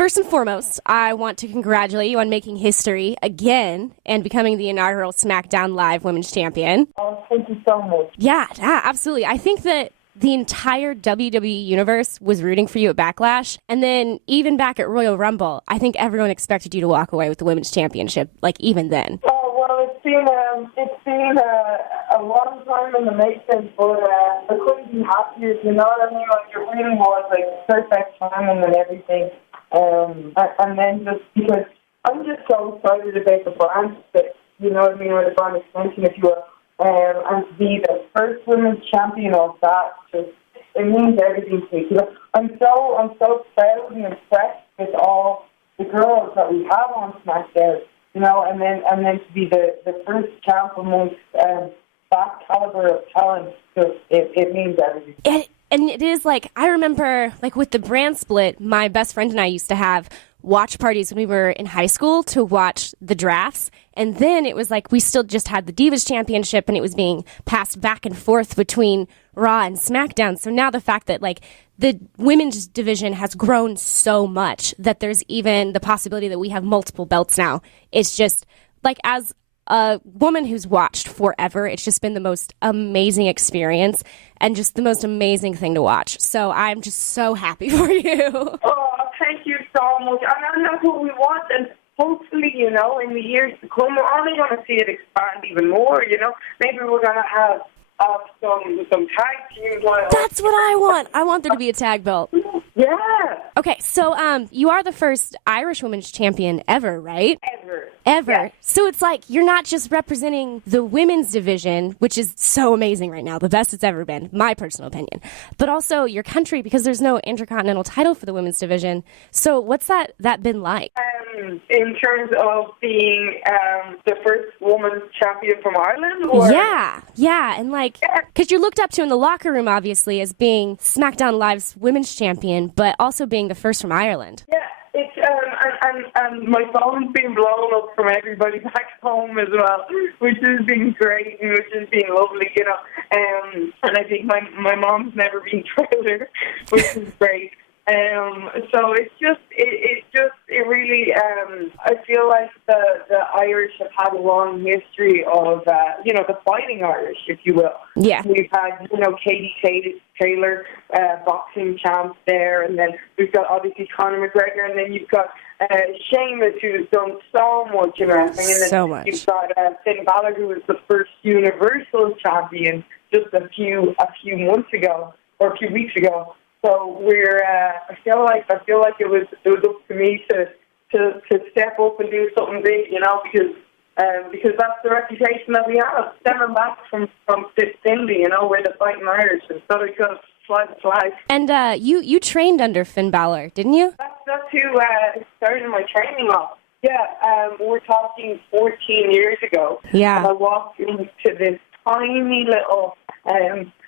first and foremost, I want to congratulate you on making history again and becoming the inaugural Smackdown Live Women's Champion. Oh, thank you so much. Yeah, absolutely. I think that the entire WWE universe was rooting for you at Backlash. And then even back at Royal Rumble, I think everyone expected you to walk away with the Women's Championship, like even then. Oh, well, it's been a long time in the making, but I couldn't be happier, you know what I mean? Like, it really was, like, perfect timing and everything. And then just because I'm just so excited about the brand, that, you know what I mean, or the brand extension, if you will. And to be the first women's champion of that, just, it means everything to me. You know, I'm so proud and impressed with all the girls that we have on SmackDown, you know, and then to be the first champ amongst that caliber of talent, just, it means everything. And it is like, I remember, like with the brand split, my best friend and I used to have watch parties when we were in high school to watch the drafts. And then it was like we still just had the Divas Championship and it was being passed back and forth between Raw and SmackDown. So now the fact that like the women's division has grown so much that there's even the possibility that we have multiple belts now. It's just like, as a woman who's watched forever, it's just been the most amazing experience and just the most amazing thing to watch. So I'm just so happy for you. Oh, thank you so much. And that's what we want. And hopefully, you know, in the years to come, we're only going to see it expand even more, you know. Maybe we're going to have some tag teams. That's what I want. I want there to be a tag belt. Yeah. Okay, so you are the first Irish women's champion ever, right? Ever. Yeah. So it's like you're not just representing the women's division, which is so amazing right now, the best it's ever been, my personal opinion, but also your country, because there's no intercontinental title for the women's division. So what's that been like? In terms of being the first women's champion from Ireland? Or? Yeah, and like, because you're looked up to in the locker room, obviously, as being SmackDown Live's women's champion, but also being the first from Ireland. Yeah, it's and my phone's been blown up from everybody back home as well, which has been great and which has been lovely, you know. And I think my mom's never been trailer, which is great. So it really, I feel like the Irish have had a long history of, you know, the fighting Irish, if you will. Yeah. We've had, you know, Katie Taylor, boxing champ there, and then we've got obviously Conor McGregor, and then you've got Sheamus, who's done so much in wrestling, and then so much. You've got Finn Balor, who was the first Universal champion just a few months ago, or a few weeks ago. So we're. I feel like it was up to me to step up and do something big, you know, because that's the reputation that we have. Stemming back from Finley, you know, we're the fighting Irish, and so we got to fly the flag. And you trained under Finn Balor, didn't you? That's who started my training off. Yeah, we're talking 14 years ago. Yeah. And I walked into this tiny little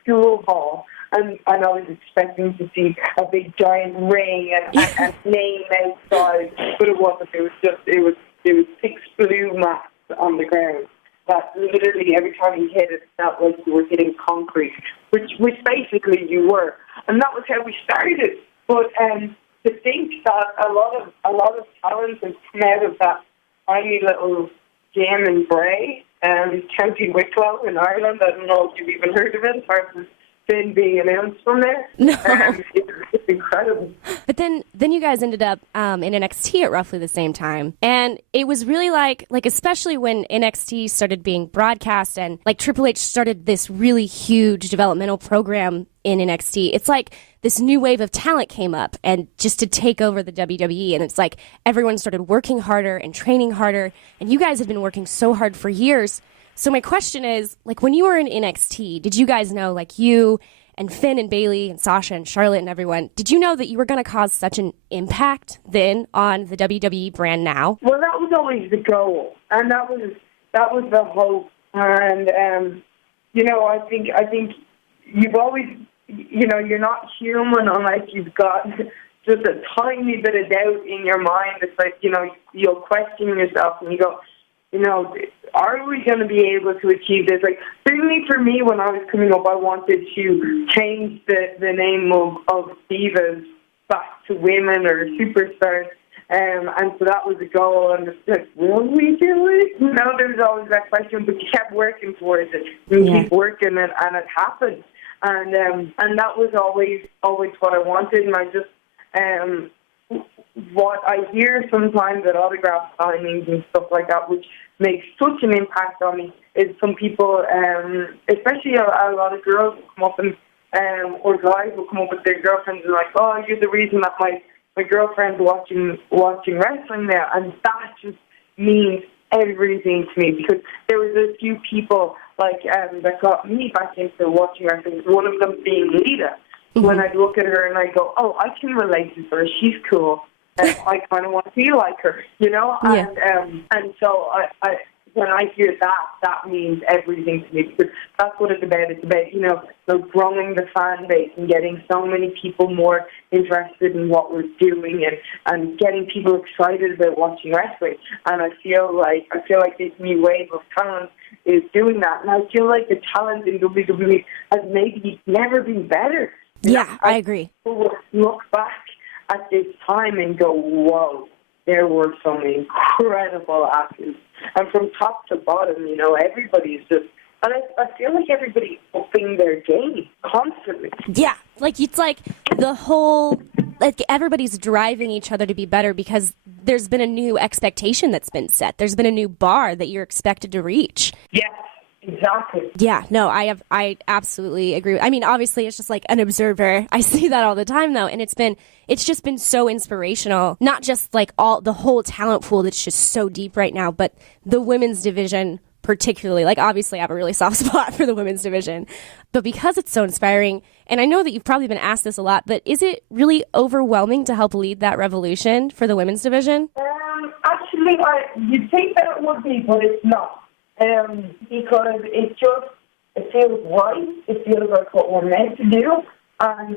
school hall. And I was expecting to see a big giant ring and name outside, but it wasn't. It was 6 blue mats on the ground that literally every time you hit it felt like you were hitting concrete, which basically you were. And that was how we started. But to think that a lot of talent has come out of that tiny little gym in Bray, County Wicklow in Ireland. I don't know if you've even heard of it. Been being announced from there. No. It's incredible. But then you guys ended up in NXT at roughly the same time. And it was really like especially when NXT started being broadcast and like Triple H started this really huge developmental program in NXT. It's like this new wave of talent came up and just to take over the WWE. And it's like everyone started working harder and training harder. And you guys have been working so hard for years. So my question is, like, when you were in NXT, did you guys know, like, you and Finn and Bayley and Sasha and Charlotte and everyone, did you know that you were going to cause such an impact then on the WWE brand now? Well, that was always the goal, and that was the hope. And you know, I think you've always, you know, you're not human unless you've got just a tiny bit of doubt in your mind. It's like, you know, you'll question yourself and you go, you know, are we going to be able to achieve this? Like, certainly for me, when I was coming up, I wanted to change the name of divas back to women or superstars. And so that was the goal, and it's like, will we do it? You know, there was always that question, but you kept working towards it. You keep working, and it happened. And that was always what I wanted, and I just, what I hear sometimes at autograph signings and stuff like that, which makes such an impact on me, is some people, especially a lot of girls will come up and, or guys will come up with their girlfriends and like, oh, you're the reason that my girlfriend's watching wrestling now, and that just means everything to me, because there was a few people like that got me back into watching wrestling. One of them being Lita. Mm-hmm. When I look at her and I go, oh, I can relate to her. She's cool. And I kind of want to be like her, you know. Yeah. And so I when I hear that means everything to me, because that's what it's about. It's about, you know, growing the fan base and getting so many people more interested in what we're doing, and getting people excited about watching wrestling. And I feel like this new wave of talent is doing that. And I feel like the talent in WWE has maybe never been better. Yeah, I agree. People will look back at this time and go, whoa, there were some incredible athletes. And from top to bottom, you know, everybody's just, and I feel like everybody's upping their game constantly. Yeah, like it's like the whole, like everybody's driving each other to be better because there's been a new expectation that's been set. There's been a new bar that you're expected to reach. Yes, exactly. Yeah, no, I absolutely agree. I mean, obviously, it's just like an observer. I see that all the time, though, and it's just been so inspirational. Not just like the whole talent pool that's just so deep right now, but the women's division particularly. Like, obviously, I have a really soft spot for the women's division, but because it's so inspiring, and I know that you've probably been asked this a lot, but is it really overwhelming to help lead that revolution for the women's division? Actually, you'd think that it would be, but it's not. Because it feels right. It feels like what we're meant to do, and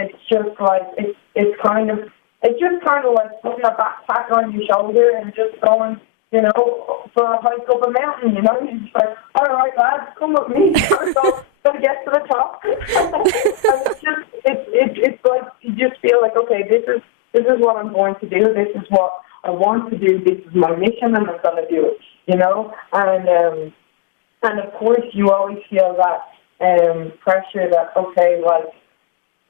it's just like it's just kind of like putting a backpack on your shoulder and just going, you know, for a hike up a mountain. You know, you're just like, all right, lads, come with me. Gotta get to the top. And it's like you just feel like, okay, this is what I'm going to do. This is what I want to do. This is my mission, and I'm going to do it. You know, and of course you always feel that pressure that, okay, like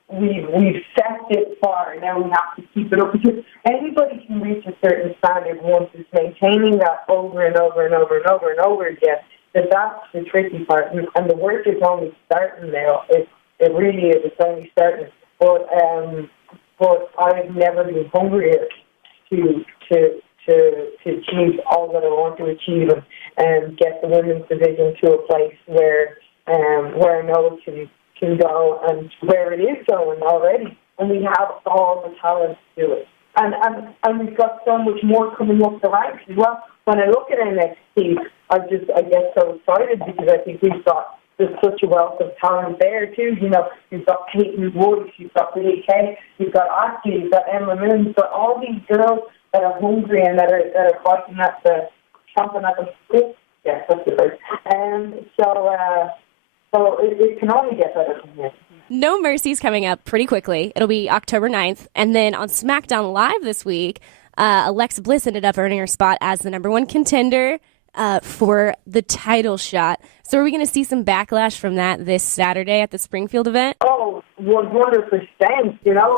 we've set this far, now we have to keep it up, because anybody can reach a certain standard once it's maintaining that over and over and over and over and over again. That's the tricky part, and the work is only starting now. It really is. It's only starting. But I've never been hungrier to achieve all that I want to achieve, and get the women's division to a place where I know it can go, and where it is going already. And we have all the talent to do it. And we've got so much more coming up the ranks as well. When I look at NXT, I get so excited, because I think there's such a wealth of talent there too. You know, you've got Peyton Woods, you've got Billie Kay, you've got Asuka, you've got Emma Moon, you've got all these girls that are hungry and that are fighting at the chomping at the. Yeah, that's the word. And so it can only get better from here. No Mercy's coming up pretty quickly. It'll be October 9th. And then on SmackDown Live this week, Alexa Bliss ended up earning her spot as the number one contender for the title shot. So are we going to see some backlash from that this Saturday at the Springfield event? Oh, 100%, you know.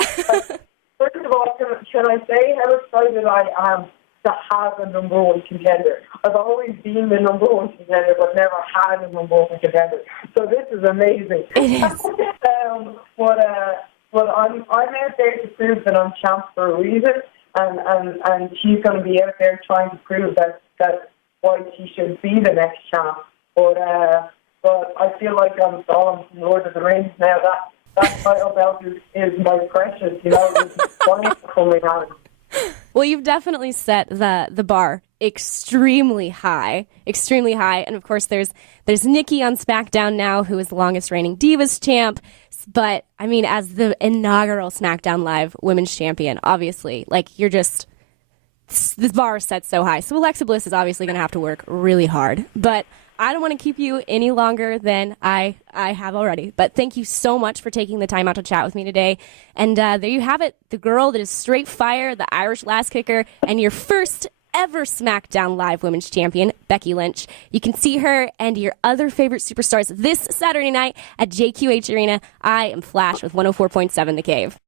First of all, can I say how excited I am to have a number one contender? I've always been the number one contender, but never had a number one contender. So this is amazing. It is. But I'm out there to prove that I'm champ for a reason, and she's going to be out there trying to prove that why she should be the next champ. But I feel like I'm Gollum from Lord of the Rings now. That title belt is my precious, you know. It's coming on. Well, you've definitely set the bar extremely high, and of course there's Nikki on SmackDown now, who is the longest reigning Divas champ. But I mean, as the inaugural SmackDown Live Women's Champion, obviously, like you're just this bar is set so high. So Alexa Bliss is obviously going to have to work really hard. But I don't want to keep you any longer than I have already. But thank you so much for taking the time out to chat with me today. And there you have it, the girl that is straight fire, the Irish lass kicker, and your first ever SmackDown Live Women's Champion, Becky Lynch. You can see her and your other favorite superstars this Saturday night at JQH Arena. I am Flash with 104.7 The Cave.